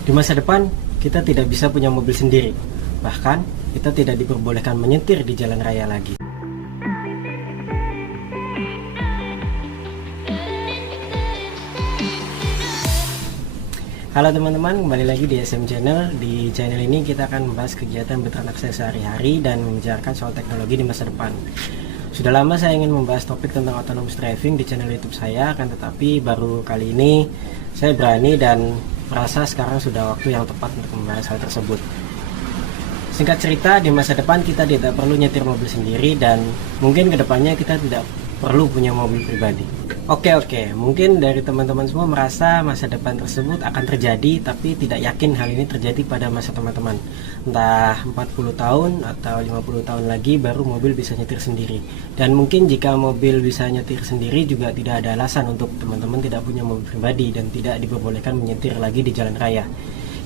Di masa depan, kita tidak bisa punya mobil sendiri. Bahkan, kita tidak diperbolehkan menyetir di jalan raya lagi. Halo teman-teman, kembali lagi di SM Channel. Di channel ini kita akan membahas kegiatan bertransaksi sehari-hari dan membicarakan soal teknologi di masa depan. Sudah lama saya ingin membahas topik tentang autonomous driving di channel YouTube saya, akan tetapi baru kali ini saya berani dan merasa sekarang sudah waktu yang tepat untuk membahas hal tersebut. Singkat cerita, di masa depan kita tidak perlu nyetir mobil sendiri dan mungkin kedepannya kita tidak perlu punya mobil pribadi. Oke, mungkin dari teman-teman semua merasa masa depan tersebut akan terjadi, tapi tidak yakin hal ini terjadi pada masa teman-teman. Entah 40 tahun atau 50 tahun lagi baru mobil bisa nyetir sendiri. Dan mungkin jika mobil bisa nyetir sendiri juga tidak ada alasan untuk teman-teman tidak punya mobil pribadi dan tidak diperbolehkan menyetir lagi di jalan raya.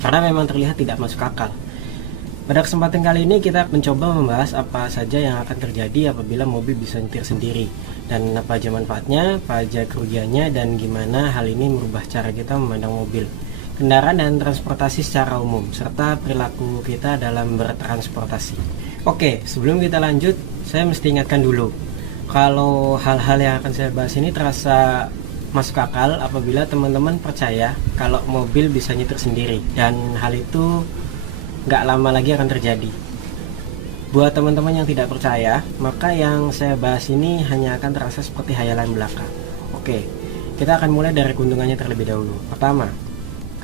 Karena memang terlihat tidak masuk akal. Pada kesempatan kali ini kita mencoba membahas apa saja yang akan terjadi apabila mobil bisa nyetir sendiri, dan apa aja manfaatnya, apa aja kerugiannya, dan gimana hal ini merubah cara kita memandang mobil, kendaraan dan transportasi secara umum, serta perilaku kita dalam bertransportasi. Oke, sebelum kita lanjut, saya mesti ingatkan dulu kalau hal-hal yang akan saya bahas ini terasa masuk akal apabila teman-teman percaya kalau mobil bisa nyetir sendiri, dan hal itu nggak lama lagi akan terjadi. Buat teman-teman yang tidak percaya, maka yang saya bahas ini hanya akan terasa seperti hayalan belaka. Oke, kita akan mulai dari keuntungannya terlebih dahulu. Pertama,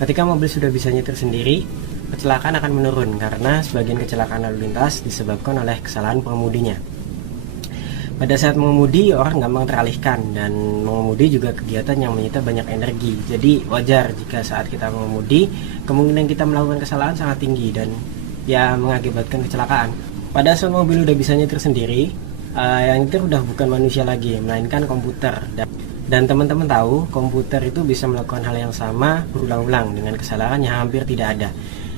ketika mobil sudah bisa nyetir sendiri, kecelakaan akan menurun karena sebagian kecelakaan lalu lintas disebabkan oleh kesalahan pengemudinya. Pada saat mengemudi, orang gampang teralihkan, dan mengemudi juga kegiatan yang menyita banyak energi. Jadi wajar jika saat kita mengemudi, kemungkinan kita melakukan kesalahan sangat tinggi dan ya mengakibatkan kecelakaan. Pada saat mobil udah bisa nyetir sendiri, yang nyetir udah bukan manusia lagi, melainkan komputer. Dan teman-teman tahu, komputer itu bisa melakukan hal yang sama berulang-ulang dengan kesalahan yang hampir tidak ada.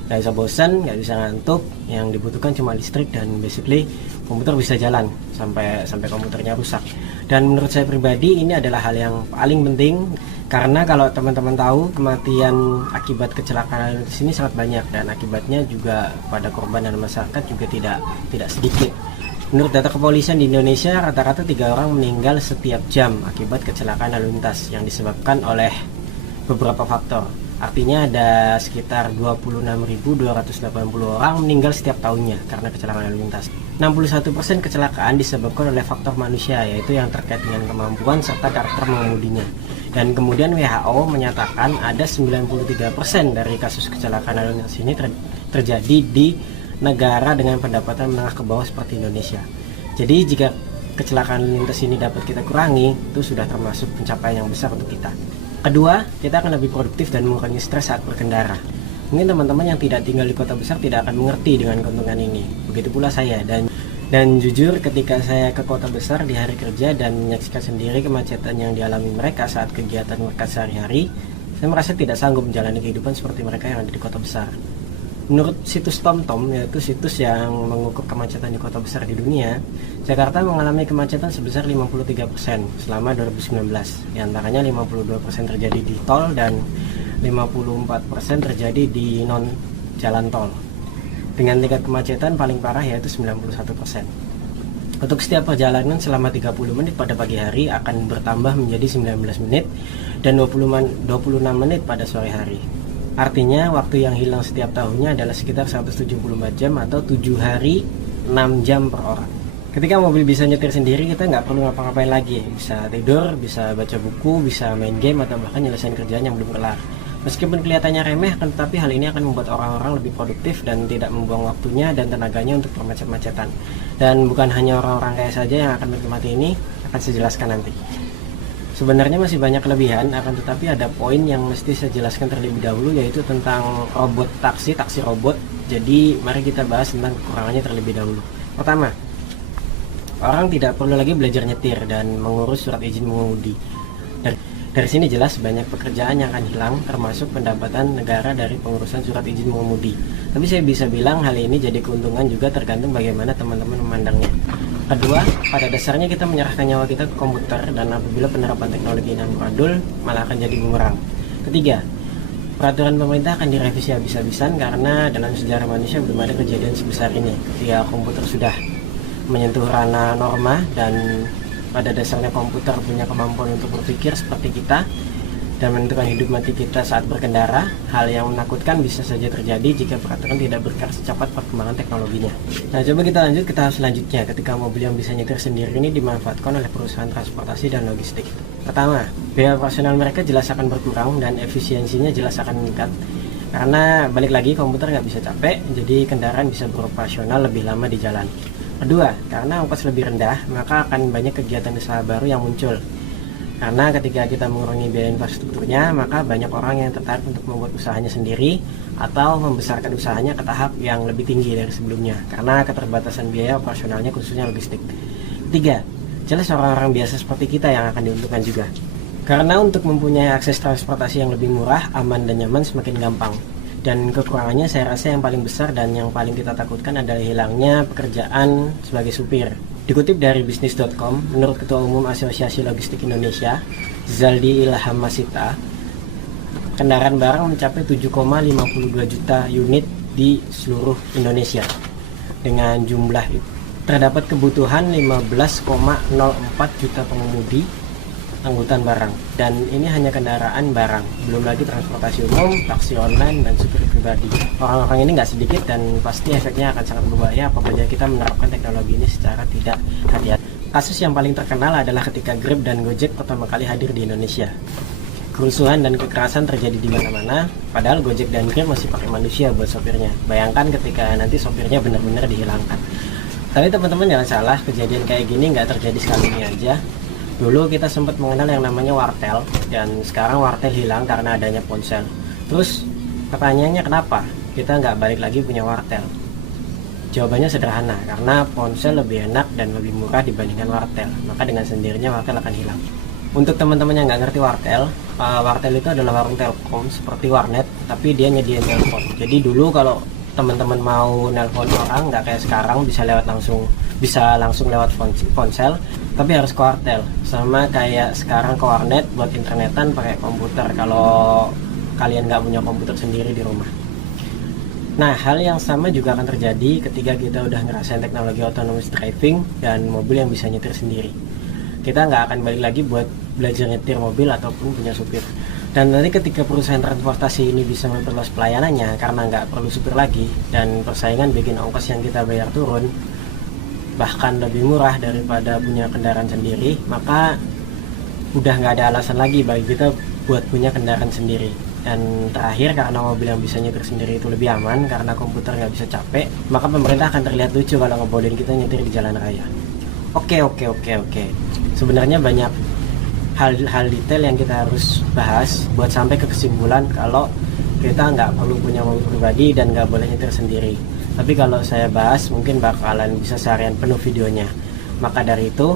Gak bisa bosan, gak bisa ngantuk, yang dibutuhkan cuma listrik, dan basically komputer bisa jalan sampai komputernya rusak. Dan menurut saya pribadi ini adalah hal yang paling penting, karena kalau teman-teman tahu, kematian akibat kecelakaan di sini sangat banyak, dan akibatnya juga pada korban dan masyarakat juga tidak sedikit. Menurut data kepolisian di Indonesia, rata-rata 3 orang meninggal setiap jam akibat kecelakaan lalu lintas yang disebabkan oleh beberapa faktor. Artinya ada sekitar 26.280 orang meninggal setiap tahunnya karena kecelakaan lalu lintas. 61% kecelakaan disebabkan oleh faktor manusia, yaitu yang terkait dengan kemampuan serta karakter mengemudinya. Dan kemudian WHO menyatakan ada 93% dari kasus kecelakaan lalu lintas ini terjadi di negara dengan pendapatan menengah ke bawah seperti Indonesia. Jadi jika kecelakaan lalu lintas ini dapat kita kurangi, itu sudah termasuk pencapaian yang besar untuk kita. Kedua, kita akan lebih produktif dan mengurangi stres saat berkendara. Mungkin teman-teman yang tidak tinggal di kota besar tidak akan mengerti dengan keuntungan ini. Begitu pula saya, dan jujur ketika saya ke kota besar di hari kerja dan menyaksikan sendiri kemacetan yang dialami mereka saat kegiatan mereka sehari-hari, saya merasa tidak sanggup menjalani kehidupan seperti mereka yang ada di kota besar. Menurut situs TomTom, yaitu situs yang mengukur kemacetan di kota besar di dunia, Jakarta mengalami kemacetan sebesar 53% selama 2019. Di antaranya 52% terjadi di tol dan 54% terjadi di non jalan tol. Dengan tingkat kemacetan paling parah yaitu 91%. Untuk setiap perjalanan selama 30 menit pada pagi hari akan bertambah menjadi 19 menit dan 26 menit pada sore hari. Artinya waktu yang hilang setiap tahunnya adalah sekitar 174 jam atau 7 hari 6 jam per orang. Ketika mobil bisa nyetir sendiri, kita nggak perlu ngapa-ngapain lagi. Bisa tidur, bisa baca buku, bisa main game, atau bahkan nyelesain kerjaan yang belum kelar. Meskipun kelihatannya remeh, akan tetapi hal ini akan membuat orang-orang lebih produktif dan tidak membuang waktunya dan tenaganya untuk bermacet-macetan. Dan bukan hanya orang-orang kaya saja yang akan menikmati ini, akan saya jelaskan nanti. Sebenarnya masih banyak kelebihan, akan tetapi ada poin yang mesti saya jelaskan terlebih dahulu, yaitu tentang robot taksi robot. Jadi mari kita bahas tentang kekurangannya terlebih dahulu. Pertama, orang tidak perlu lagi belajar nyetir dan mengurus surat izin mengemudi. Dari sini jelas banyak pekerjaan yang akan hilang, termasuk pendapatan negara dari pengurusan surat izin mengemudi. Tapi saya bisa bilang hal ini jadi keuntungan juga tergantung bagaimana teman-teman memandangnya. Kedua, pada dasarnya kita menyerahkan nyawa kita ke komputer, dan apabila penerapan teknologi yang adul malah akan jadi bumerang. Ketiga, Peraturan pemerintah akan direvisi habis-habisan karena dalam sejarah manusia belum ada kejadian sebesar ini ketika komputer sudah menyentuh ranah norma, dan pada dasarnya komputer punya kemampuan untuk berpikir seperti kita dan menentukan hidup mati kita saat berkendara. Hal yang menakutkan bisa saja terjadi jika peraturan tidak bergerak secepat perkembangan teknologinya. Nah, coba kita lanjut ke tahap selanjutnya ketika mobil yang bisa nyetir sendiri ini dimanfaatkan oleh perusahaan transportasi dan logistik. Pertama, biaya operasional mereka jelas akan berkurang dan efisiensinya jelas akan meningkat. Karena balik lagi komputer nggak bisa capek, jadi kendaraan bisa beroperasional lebih lama di jalan. Kedua, karena ongkos lebih rendah, maka akan banyak kegiatan usaha baru yang muncul. Karena ketika kita mengurangi biaya infrastrukturnya, maka banyak orang yang tertarik untuk membuat usahanya sendiri atau membesarkan usahanya ke tahap yang lebih tinggi dari sebelumnya karena keterbatasan biaya operasionalnya khususnya logistik. Ketiga, jelas orang-orang biasa seperti kita yang akan diuntungkan juga. Karena untuk mempunyai akses transportasi yang lebih murah, aman dan nyaman semakin gampang. Dan kekurangannya saya rasa yang paling besar dan yang paling kita takutkan adalah hilangnya pekerjaan sebagai supir. Dikutip dari bisnis.com, menurut Ketua Umum Asosiasi Logistik Indonesia, Zaldi Ilham Masita, kendaraan barang mencapai 7,52 juta unit di seluruh Indonesia. Dengan jumlah itu, terdapat kebutuhan 15,04 juta pengemudi angkutan barang, dan ini hanya kendaraan barang, belum lagi transportasi umum, taksi online, dan supir pribadi. Orang-orang ini nggak sedikit dan pasti efeknya akan sangat berbahaya apabila kita menerapkan teknologi ini secara tidak hati-hati. Kasus yang paling terkenal adalah ketika Grab dan Gojek pertama kali hadir di Indonesia. Kerusuhan dan kekerasan terjadi di mana-mana, padahal Gojek dan Grab masih pakai manusia buat sopirnya. Bayangkan ketika nanti sopirnya benar-benar dihilangkan. Tapi teman-teman jangan salah, kejadian kayak gini nggak terjadi sekali ini aja. Dulu kita sempat mengenal yang namanya wartel, dan sekarang wartel hilang karena adanya ponsel. Terus pertanyaannya kenapa kita nggak balik lagi punya wartel? Jawabannya sederhana, karena ponsel lebih enak dan lebih murah dibandingkan wartel. Maka dengan sendirinya wartel akan hilang. Untuk teman-teman yang nggak ngerti wartel, wartel itu adalah warung telkom seperti warnet, tapi dia nyediain telepon. Jadi dulu kalau teman-teman mau nelpon orang, nggak kayak sekarang bisa langsung lewat ponsel, tapi harus ke wartel. Sama kayak sekarang ke warnet buat internetan pakai komputer kalau kalian nggak punya komputer sendiri di rumah. Nah, hal yang sama juga akan terjadi ketika kita udah ngerasain teknologi autonomous driving dan mobil yang bisa nyetir sendiri. Kita nggak akan balik lagi buat belajar nyetir mobil ataupun punya supir. Dan nanti ketika perusahaan transportasi ini bisa memperluas pelayanannya karena nggak perlu supir lagi, dan persaingan bikin ongkos yang kita bayar turun, bahkan lebih murah daripada punya kendaraan sendiri, maka udah nggak ada alasan lagi bagi kita buat punya kendaraan sendiri. Dan terakhir, karena mobil yang bisa nyetir sendiri itu lebih aman karena komputer nggak bisa capek, maka pemerintah akan terlihat lucu kalau ngebolehin kita nyetir di jalan raya. Oke. Sebenarnya banyak hal detail yang kita harus bahas buat sampai ke kesimpulan kalau kita nggak perlu punya mobil pribadi dan nggak boleh nyetir sendiri. Tapi kalau saya bahas mungkin bakalan bisa seharian penuh videonya. Maka dari itu,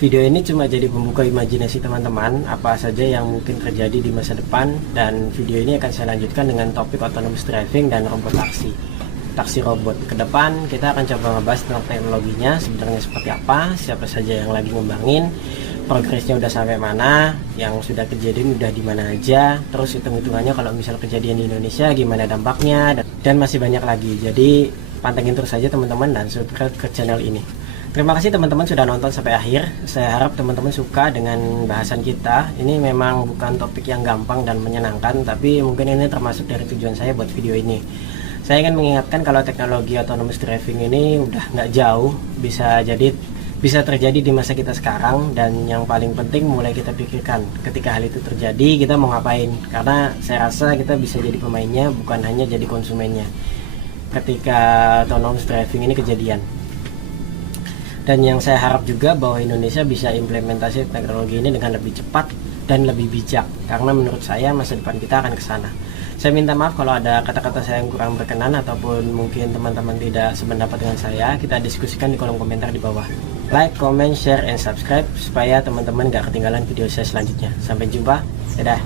video ini cuma jadi pembuka imajinasi teman-teman apa saja yang mungkin terjadi di masa depan, dan video ini akan saya lanjutkan dengan topik autonomous driving dan robot taksi robot. Ke depan kita akan coba ngebahas tentang teknologinya sebenarnya seperti apa, siapa saja yang lagi ngembangin, progresnya udah sampai mana, yang sudah kejadian udah di mana aja, terus hitung-hitungannya kalau misal kejadian di Indonesia gimana dampaknya, dan masih banyak lagi. Jadi pantengin terus saja teman-teman dan subscribe ke channel ini. Terima kasih teman-teman sudah nonton sampai akhir. Saya harap teman-teman suka dengan bahasan kita. Ini memang bukan topik yang gampang dan menyenangkan, tapi mungkin ini termasuk dari tujuan saya buat video ini. Saya ingin mengingatkan kalau teknologi autonomous driving ini udah nggak jauh, bisa terjadi di masa kita sekarang, dan yang paling penting mulai kita pikirkan ketika hal itu terjadi kita mau ngapain, karena saya rasa kita bisa jadi pemainnya bukan hanya jadi konsumennya ketika autonomous driving ini kejadian. Dan yang saya harap juga bahwa Indonesia bisa implementasi teknologi ini dengan lebih cepat dan lebih bijak, karena menurut saya masa depan kita akan ke sana. Saya minta maaf kalau ada kata-kata saya yang kurang berkenan ataupun mungkin teman-teman tidak sependapat dengan saya. Kita diskusikan di kolom komentar di bawah. Like, comment, share, and subscribe supaya teman-teman gak ketinggalan video saya selanjutnya. Sampai jumpa, dadah.